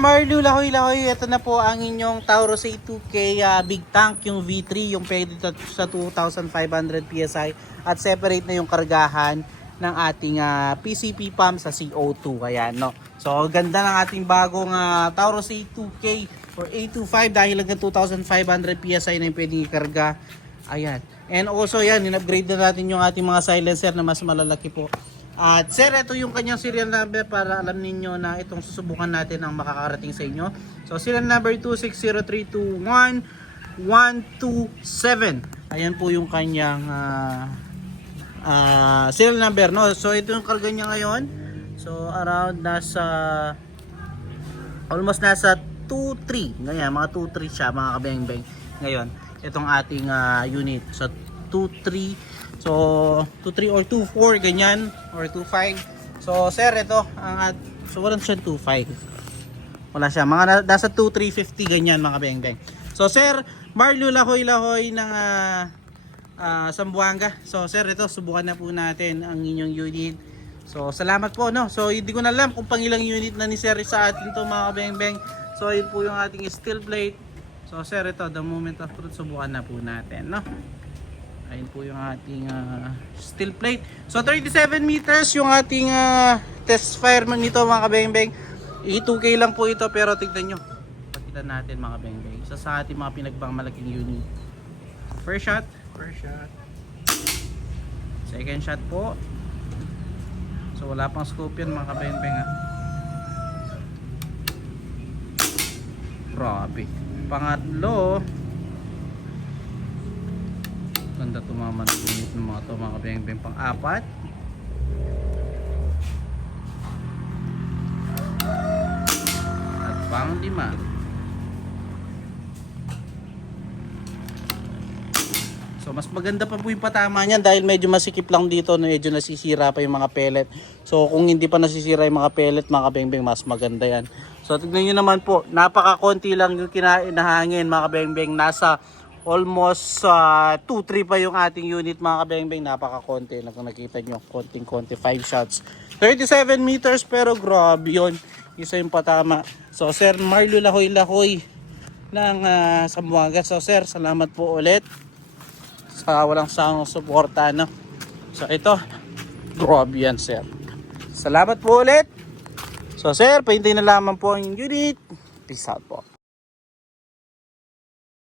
Marlu, lahoy, ito na po ang inyong Taurus A2K big tank, yung V3, yung pwede sa 2,500 PSI at separate na yung kargahan ng ating PCP pump sa CO2. Ayan, no? So, ganda ng ating bagong Taurus A2K or A25 dahil hanggang 2,500 PSI na yung pwedeng ikarga. Ayan. And also, yan, in-upgrade na natin yung ating mga silencer na mas malalaki po. At sir, ito yung kanyang serial number para alam ninyo na itong susubukan natin ang makakarating sa inyo. So, serial number 260321127. Ayan po yung kanyang serial number, no? So, ito yung karga niya ngayon. So, around almost nasa 2.3. Ganyan, mga 2.3 siya, mga kabeng-beng. Ngayon, itong ating unit. So, 2.3. So, 2.3 or 2.4 ganyan or 2.5. So, sir, ito so walang siya 2.5. Wala siya. Mga nasa 2.350 ganyan mga beng-beng. So, sir, Marlu lahoy ng Zamboanga. So, sir, ito subukan na po natin ang inyong unit. So, salamat po, no. So, hindi ko na alam kung pangilang unit na ni sir sa atin to mga beng-beng. So, yun po yung ating steel plate. So, sir, ito the moment of truth subukan na po natin, no. Ayun po yung ating steel plate. So 37 meters yung ating test fire nito mga kabeng-beng. E2K lang po ito pero tignan nyo. Pakita natin mga kabeng-beng. Isa sa ating mga pinagbangmalaking unit. First shot. Second shot po. So wala pang scope yun mga kabeng-beng ha. Grabe. Pangatlo. Ganda tumama ng unit ng mga to mga kabeng-beng. Pang-apat. At pang-lima. So mas maganda pa po yung patama niyan dahil medyo masikip lang dito, medyo nasisira pa yung mga pellet. So kung hindi pa nasisira yung mga pellet mga kabeng-beng, mas maganda yan. So tignan nyo naman po, napaka-konti lang yung kinain na hangin mga kabeng-beng. Nasa almost 2-3 pa yung ating unit mga kabeng-beng. Napaka-konti lang kung nakita nyo, konting-konti, 5 shots 37 meters pero grabe yun, isa yung patama. So sir Marlu lahoy ng Zamboanga. So sir, salamat po ulit sa walang sawang suporta, no? So ito, grabe yan sir, salamat po ulit. So sir, paintay na lamang po ang unit. Peace out po.